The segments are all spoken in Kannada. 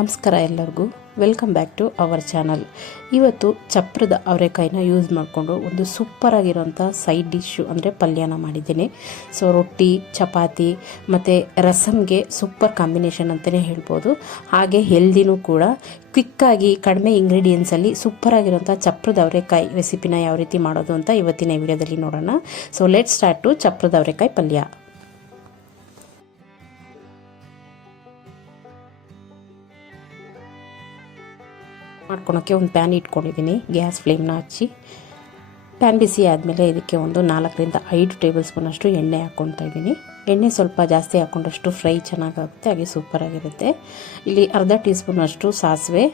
ನಮಸ್ಕಾರ ಎಲ್ಲರಿಗೂ, welcome back to our channel. ಇವತ್ತು ಚಪ್ರದ ಅವರೆಕಾಯಿನ ಯೂಸ್ ಮಾಡಿಕೊಂಡು ಒಂದು ಸೂಪರ್ ಆಗಿರೋಂಥ ಸೈಡ್ ಡಿಶ್ಶು ಅಂದರೆ ಪಲ್ಯನ ಮಾಡಿದ್ದೀನಿ. ಸೊ ರೊಟ್ಟಿ, ಚಪಾತಿ ಮತ್ತು ರಸಮ್ಗೆ ಸೂಪರ್ ಕಾಂಬಿನೇಷನ್ ಅಂತಲೇ ಹೇಳ್ಬೋದು. ಹಾಗೆ ಹೆಲ್ದಿನೂ ಕೂಡ. ಕ್ವಿಕ್ಕಾಗಿ ಕಡಿಮೆ ಇಂಗ್ರೀಡಿಯೆಂಟ್ಸಲ್ಲಿ ಸೂಪರ್ ಆಗಿರೋಂಥ ಚಪ್ರದ ಅವರೆಕಾಯಿ ರೆಸಿಪಿನ ಯಾವ ರೀತಿ ಮಾಡೋದು ಅಂತ ಇವತ್ತಿನ ವಿಡಿಯೋದಲ್ಲಿ ನೋಡೋಣ. ಸೊ ಲೆಟ್ಸ್ ಸ್ಟಾರ್ಟ್ ಟು ಚಪ್ರದ ಅವರೆಕಾಯಿ ಪಲ್ಯ. ಮಾಡ್ಕೊಳೋಕ್ಕೆ ಒಂದು ಪ್ಯಾನ್ ಇಟ್ಕೊಂಡಿದ್ದೀನಿ. ಗ್ಯಾಸ್ ಫ್ಲೇಮ್ನ ಹಚ್ಚಿ ಪ್ಯಾನ್ ಬಿಸಿ ಆದಮೇಲೆ ಇದಕ್ಕೆ ಒಂದು 4ರಿಂದ 5 ಟೇಬಲ್ ಸ್ಪೂನಷ್ಟು ಎಣ್ಣೆ ಹಾಕ್ಕೊತಾ ಇದ್ದೀನಿ. ಎಣ್ಣೆ ಸ್ವಲ್ಪ ಜಾಸ್ತಿ ಹಾಕ್ಕೊಂಡಷ್ಟು ಫ್ರೈ ಚೆನ್ನಾಗಾಗುತ್ತೆ, ಹಾಗೆ ಸೂಪರಾಗಿರುತ್ತೆ. ಇಲ್ಲಿ ಅರ್ಧ ಟೀ ಸ್ಪೂನಷ್ಟು ಸಾಸಿವೆ,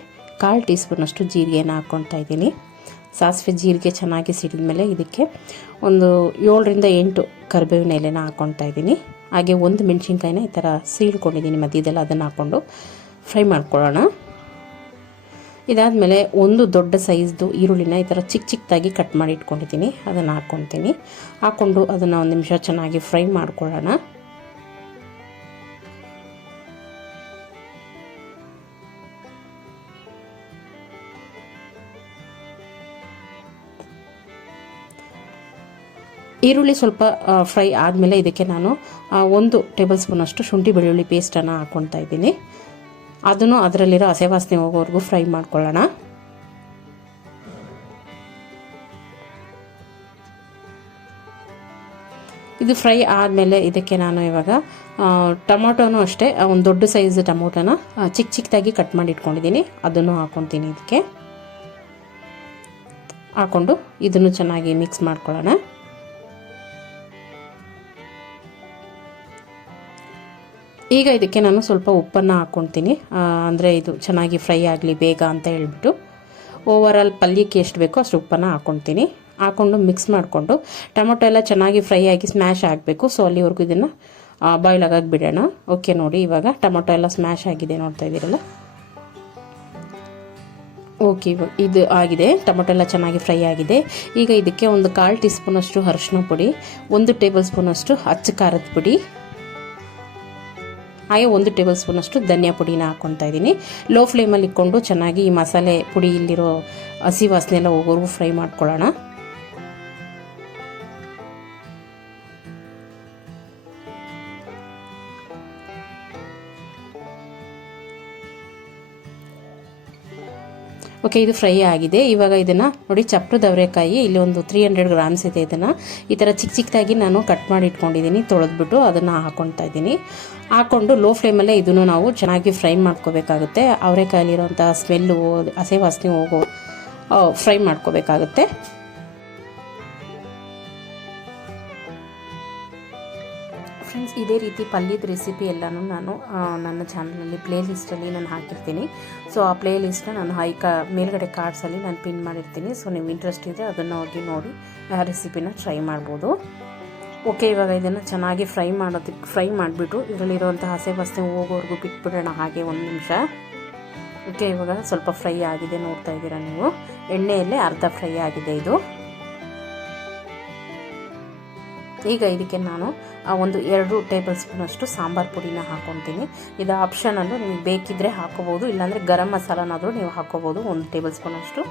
1/4 ಟೀ ಸ್ಪೂನಷ್ಟು ಜೀರಿಗೆನ ಹಾಕ್ಕೊತಾ ಇದ್ದೀನಿ. ಸಾಸಿವೆ ಜೀರಿಗೆ ಚೆನ್ನಾಗಿ ಸಿಡಿದ್ಮೇಲೆ ಇದಕ್ಕೆ ಒಂದು 7ರಿಂದ 8 ಕರಿಬೇವಿನ ಎಲೆನ ಹಾಕ್ಕೊತಾ ಇದ್ದೀನಿ. ಹಾಗೆ ಒಂದು ಮೆಣಸಿನ್ಕಾಯಿನ ಈ ಥರ ಸೀಳ್ಕೊಂಡಿದ್ದೀನಿ ಮಧ್ಯದೆಲ್ಲ, ಅದನ್ನು ಹಾಕ್ಕೊಂಡು ಫ್ರೈ ಮಾಡ್ಕೊಳ್ಳೋಣ. ಇದಾದಮೇಲೆ ಒಂದು ದೊಡ್ಡ ಸೈಜ್ದು ಈರುಳ್ಳಿನ ಈ ಥರ ಚಿಕ್ಕದಾಗಿ ಕಟ್ ಮಾಡಿ ಇಟ್ಕೊಂಡಿದ್ದೀನಿ, ಅದನ್ನು ಹಾಕ್ಕೊತೀನಿ. ಹಾಕ್ಕೊಂಡು ಅದನ್ನು ಒಂದು ನಿಮಿಷ ಚೆನ್ನಾಗಿ ಫ್ರೈ ಮಾಡ್ಕೊಳ್ಳೋಣ. ಈರುಳ್ಳಿ ಸ್ವಲ್ಪ ಫ್ರೈ ಆದಮೇಲೆ ಇದಕ್ಕೆ ನಾನು 1 ಟೇಬಲ್ ಸ್ಪೂನಷ್ಟು ಶುಂಠಿ ಬೆಳ್ಳುಳ್ಳಿ ಪೇಸ್ಟನ್ನು ಹಾಕ್ಕೊತಾ ಇದ್ದೀನಿ. ಅದನ್ನು ಅದರಲ್ಲಿರೋ ಹಸೆ ವಾಸನೆ ಹೋಗೋವರೆಗೂ ಫ್ರೈ ಮಾಡ್ಕೊಳ್ಳೋಣ. ಇದು ಫ್ರೈ ಆದಮೇಲೆ ಇದಕ್ಕೆ ನಾನು ಇವಾಗ ಟೊಮೊಟೊನೂ ಅಷ್ಟೇ ಒಂದು ದೊಡ್ಡ ಸೈಜ್ ಟೊಮೊಟೊನ ಚಿಕ್ಕದಾಗಿ ಕಟ್ ಮಾಡಿ ಇಟ್ಕೊಂಡಿದ್ದೀನಿ, ಅದನ್ನು ಹಾಕ್ಕೊತೀನಿ. ಇದಕ್ಕೆ ಹಾಕ್ಕೊಂಡು ಇದನ್ನು ಚೆನ್ನಾಗಿ ಮಿಕ್ಸ್ ಮಾಡ್ಕೊಳ್ಳೋಣ. ಈಗ ಇದಕ್ಕೆ ನಾನು ಸ್ವಲ್ಪ ಉಪ್ಪನ್ನು ಹಾಕ್ಕೊತೀನಿ, ಅಂದರೆ ಇದು ಚೆನ್ನಾಗಿ ಫ್ರೈ ಆಗಲಿ ಬೇಗ ಅಂತ ಹೇಳ್ಬಿಟ್ಟು. ಓವರಾಲ್ ಪಲ್ಯಕ್ಕೆ ಎಷ್ಟು ಬೇಕೋ ಅಷ್ಟು ಉಪ್ಪನ್ನು ಹಾಕ್ಕೊತೀನಿ. ಹಾಕ್ಕೊಂಡು ಮಿಕ್ಸ್ ಮಾಡಿಕೊಂಡು ಟೊಮೊಟೊ ಎಲ್ಲ ಚೆನ್ನಾಗಿ ಫ್ರೈ ಆಗಿ ಸ್ಮ್ಯಾಶ್ ಆಗಬೇಕು. ಸೊ ಅಲ್ಲಿವರೆಗೂ ಇದನ್ನು ಬಾಯ್ಲ್ ಆಗಾಗಿ ಬಿಡೋಣ. ಓಕೆ, ನೋಡಿ ಇವಾಗ ಟೊಮೊಟೊ ಎಲ್ಲ ಸ್ಮ್ಯಾಶ್ ಆಗಿದೆ, ನೋಡ್ತಾ ಇದ್ದೀರಲ್ಲ. ಓಕೆ, ಇವಾಗ ಇದು ಆಗಿದೆ, ಟೊಮೊಟೊ ಎಲ್ಲ ಚೆನ್ನಾಗಿ ಫ್ರೈ ಆಗಿದೆ. ಈಗ ಇದಕ್ಕೆ ಒಂದು 1/4 ಟೀ ಸ್ಪೂನಷ್ಟು ಅರಿಶಿನ ಪುಡಿ, 1 ಟೇಬಲ್ ಸ್ಪೂನಷ್ಟು ಅಚ್ಚ ಖಾರದ ಪುಡಿ, ಹಾಗೆ 1 ಟೇಬಲ್ ಸ್ಪೂನಷ್ಟು ಧನಿಯಾ ಪುಡಿನ ಹಾಕ್ಕೊತಾ ಇದ್ದೀನಿ. ಲೋ ಫ್ಲೇಮಲ್ಲಿ ಇಟ್ಕೊಂಡು ಚೆನ್ನಾಗಿ ಈ ಮಸಾಲೆ ಪುಡಿ ಇಲ್ಲಿರೋ ಹಸಿ ವಾಸನೆ ಎಲ್ಲ ಹೋಗೋವರೆಗೂ ಫ್ರೈ ಮಾಡ್ಕೊಳ್ಳೋಣ. ಓಕೆ, ಇದು ಫ್ರೈ ಆಗಿದೆ. ಇವಾಗ ಇದನ್ನು ನೋಡಿ, ಚಪ್ರದ ಅವರೆಕಾಯಿ ಇಲ್ಲಿ ಒಂದು 300 ಗ್ರಾಮ್ಸ್ ಇದೆ. ಇದನ್ನು ಈ ಥರ ಚಿಕ್ಕದಾಗಿ ನಾನು ಕಟ್ ಮಾಡಿ ಇಟ್ಕೊಂಡಿದ್ದೀನಿ, ತೊಳೆದ್ಬಿಟ್ಟು ಅದನ್ನು ಹಾಕ್ಕೊತಾ ಇದ್ದೀನಿ. ಹಾಕ್ಕೊಂಡು ಲೋ ಫ್ಲೇಮಲ್ಲೇ ಇದನ್ನು ನಾವು ಚೆನ್ನಾಗಿ ಫ್ರೈ ಮಾಡ್ಕೋಬೇಕಾಗುತ್ತೆ. ಅವರೆಕಾಯಲ್ಲಿರೋಂಥ ಸ್ಮೆಲ್ಲು, ಹಸೆ ವಾಸನೆ ಹೋಗೋ ಫ್ರೈ ಮಾಡ್ಕೋಬೇಕಾಗುತ್ತೆ. ಫ್ರೆಂಡ್ಸ್, ಇದೇ ರೀತಿ ಪಲ್ಯದ ರೆಸಿಪಿ ಎಲ್ಲನೂ ನಾನು ನನ್ನ ಚಾನಲಲ್ಲಿ ಪ್ಲೇ ಲಿಸ್ಟಲ್ಲಿ ನಾನು ಹಾಕಿರ್ತೀನಿ. ಸೊ ಆ ಪ್ಲೇ ಲಿಸ್ಟ್ನ ನಾನು ಮೇಲ್ಗಡೆ ಕಾರ್ಡ್ಸಲ್ಲಿ ನಾನು ಪಿನ್ ಮಾಡಿರ್ತೀನಿ. ಸೊ ನೀವು ಇಂಟ್ರೆಸ್ಟ್ ಇದ್ದರೆ ಅದನ್ನು ಹೋಗಿ ನೋಡಿ ಆ ರೆಸಿಪಿನ ಟ್ರೈ ಮಾಡ್ಬೋದು. ಓಕೆ, ಇವಾಗ ಇದನ್ನು ಚೆನ್ನಾಗಿ ಫ್ರೈ ಮಾಡಿಬಿಟ್ಟು ಇದರಲ್ಲಿರುವಂಥ ಹಸೆ ವಾಸನೆ ಹೋಗೋವರೆಗೂ ಬಿಟ್ಬಿಡೋಣ ಹಾಗೆ 1 ನಿಮಿಷ. ಓಕೆ, ಇವಾಗ ಸ್ವಲ್ಪ ಫ್ರೈ ಆಗಿದೆ, ನೋಡ್ತಾ ಇದ್ದೀರಾ ನೀವು. ಎಣ್ಣೆಯಲ್ಲೇ ಅರ್ಧ ಫ್ರೈ ಆಗಿದೆ ಇದು. ಈಗ ಇದಕ್ಕೆ ನಾನು ಒಂದು 2 ಟೇಬಲ್ ಸ್ಪೂನಷ್ಟು ಸಾಂಬಾರು ಪುಡಿನ ಹಾಕ್ಕೊತೀನಿ. ಇದು ಆಪ್ಷನಲ್ಲು, ನಿಮಗೆ ಬೇಕಿದ್ದರೆ ಹಾಕ್ಕೋಬೋದು, ಇಲ್ಲಾಂದರೆ ಗರಂ ಮಸಾಲನಾದರೂ ನೀವು ಹಾಕ್ಕೋಬೋದು 1 ಟೇಬಲ್ ಸ್ಪೂನಷ್ಟು.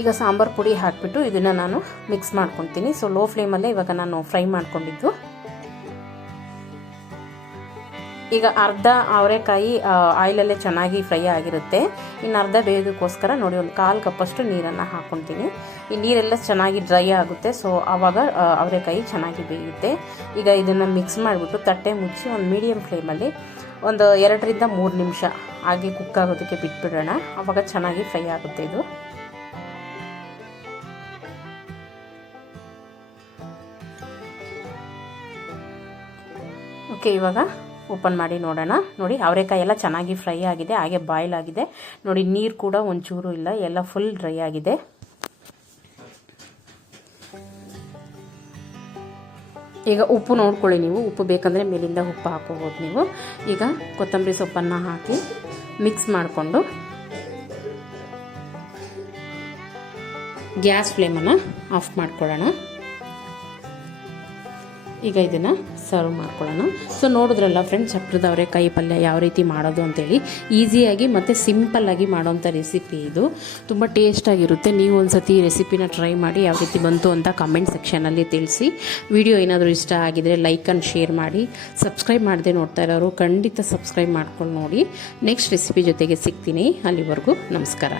ಈಗ ಸಾಂಬಾರು ಪುಡಿ ಹಾಕಿಬಿಟ್ಟು ಇದನ್ನು ನಾನು ಮಿಕ್ಸ್ ಮಾಡ್ಕೊತೀನಿ. ಸೊ ಲೋ ಫ್ಲೇಮಲ್ಲೇ ಇವಾಗ ನಾನು ಫ್ರೈ ಮಾಡ್ಕೊಂಡಿದ್ದು. ಈಗ ಅರ್ಧ ಅವರೆಕಾಯಿ ಆಯಿಲಲ್ಲೇ ಚೆನ್ನಾಗಿ ಫ್ರೈ ಆಗಿರುತ್ತೆ. ಇನ್ನು ಅರ್ಧ ಬೇಯೋದಕ್ಕೋಸ್ಕರ ನೋಡಿ ಒಂದು 1/4 ಕಪ್ಪಷ್ಟು ನೀರನ್ನು ಹಾಕ್ಕೊತೀನಿ. ಈ ನೀರೆಲ್ಲ ಚೆನ್ನಾಗಿ ಡ್ರೈ ಆಗುತ್ತೆ. ಸೊ ಆವಾಗ ಅವರೆಕಾಯಿ ಚೆನ್ನಾಗಿ ಬೇಯುತ್ತೆ. ಈಗ ಇದನ್ನು ಮಿಕ್ಸ್ ಮಾಡಿಬಿಟ್ಟು ತಟ್ಟೆ ಮುಚ್ಚಿ ಒಂದು ಮೀಡಿಯಮ್ ಫ್ಲೇಮಲ್ಲಿ ಒಂದು 2ರಿಂದ 3 ನಿಮಿಷ ಹಾಗೆ ಕುಕ್ ಆಗೋದಕ್ಕೆ ಬಿಟ್ಬಿಡೋಣ. ಆವಾಗ ಚೆನ್ನಾಗಿ ಫ್ರೈ ಆಗುತ್ತೆ ಇದು. ಓಕೆ, ಇವಾಗ ಓಪನ್ ಮಾಡಿ ನೋಡೋಣ. ನೋಡಿ, ಅವರೆಕಾಯಿ ಎಲ್ಲ ಚೆನ್ನಾಗಿ ಫ್ರೈ ಆಗಿದೆ, ಹಾಗೆ ಬಾಯ್ಲ್ ಆಗಿದೆ. ನೋಡಿ, ನೀರು ಕೂಡ ಒಂಚೂರು ಇಲ್ಲ, ಎಲ್ಲ ಫುಲ್ ಡ್ರೈ ಆಗಿದೆ. ಈಗ ಉಪ್ಪು ನೋಡ್ಕೊಳ್ಳಿ ನೀವು, ಉಪ್ಪು ಬೇಕಂದರೆ ಮೇಲಿಂದ ಉಪ್ಪು ಹಾಕೋಬೋದು ನೀವು. ಈಗ ಕೊತ್ತಂಬರಿ ಸೊಪ್ಪನ್ನು ಹಾಕಿ ಮಿಕ್ಸ್ ಮಾಡಿಕೊಂಡು ಗ್ಯಾಸ್ ಫ್ಲೇಮನ್ನು ಆಫ್ ಮಾಡ್ಕೊಳ್ಳೋಣ. ಈಗ ಇದನ್ನು ಸರ್ವ್ ಮಾಡ್ಕೊಳ್ಳೋಣ. ಸೊ ನೋಡಿದ್ರಲ್ಲ ಫ್ರೆಂಡ್ಸ್, ಚಕ್ರದ ಅವರೆಕಾಯಿ ಪಲ್ಯ ಯಾವ ರೀತಿ ಮಾಡೋದು ಅಂತೇಳಿ. ಈಸಿಯಾಗಿ ಮತ್ತು ಸಿಂಪಲ್ಲಾಗಿ ಮಾಡೋವಂಥ ರೆಸಿಪಿ ಇದು. ತುಂಬ ಟೇಸ್ಟಾಗಿರುತ್ತೆ. ನೀವು ಒಂದು ಸತಿ ಈ ರೆಸಿಪಿನ ಟ್ರೈ ಮಾಡಿ ಯಾವ ರೀತಿ ಬಂತು ಅಂತ ಕಮೆಂಟ್ ಸೆಕ್ಷನಲ್ಲಿ ತಿಳಿಸಿ. ವಿಡಿಯೋ ಏನಾದರೂ ಇಷ್ಟ ಆಗಿದರೆ ಲೈಕ್ ಆ್ಯಂಡ್ ಶೇರ್ ಮಾಡಿ. ಸಬ್ಸ್ಕ್ರೈಬ್ ಮಾಡದೆ ನೋಡ್ತಾ ಇರೋರು ಖಂಡಿತ ಸಬ್ಸ್ಕ್ರೈಬ್ ಮಾಡ್ಕೊಂಡು ನೋಡಿ. ನೆಕ್ಸ್ಟ್ ರೆಸಿಪಿ ಜೊತೆಗೆ ಸಿಗ್ತೀನಿ. ಅಲ್ಲಿವರೆಗೂ ನಮಸ್ಕಾರ.